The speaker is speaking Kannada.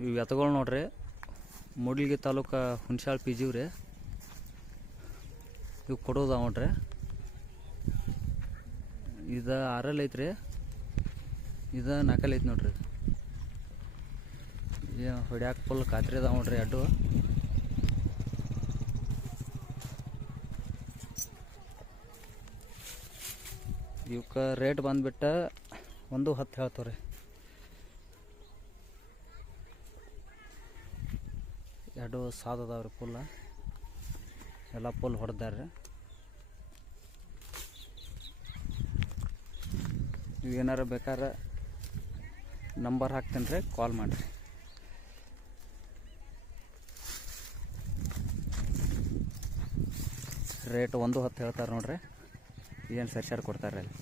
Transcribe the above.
ಇವು ಎತ್ತುಗಳು ನೋಡ್ರಿ, ಮೂಡ್ಲಿಗಿ ತಾಲೂಕು ಹುಣಸಾಳ PG ರೀ. ಇವು ಕೊಡೋದು ನೋಡ್ರಿ. ಇದು 6 ಐತ್ರಿ, ಇದು 4 ಐತಿ ನೋಡ್ರಿ. ಹೊಡ್ಯಾಕ ಫುಲ್ ಖಾತ್ರಿ ಅದಾವ ನೋಡ್ರಿ ಅಡ್ಡು. ಇವಕ್ಕೆ ರೇಟ್ ಬಂದುಬಿಟ್ಟು 110 ಹೇಳ್ತಾವ್ರಿ. ಎರಡು ಸಾದ್ ಅದಾವ್ರಿ, ಫುಲ್ ಎಲ್ಲ ಫುಲ್ ಹೊಡೆದಾರ್ರಿ. ನೀವು ಏನಾರು ಬೇಕಾದ್ರೆ ನಂಬರ್ ಹಾಕ್ತೇನೆ ರೀ, ಕಾಲ್ ಮಾಡಿರಿ. ರೇಟ್ 110 ಹೇಳ್ತಾರೆ ನೋಡ್ರಿ. ಏನು ಸರಿ ಕೊಡ್ತಾರೆ ಅಲ್ಲಿ.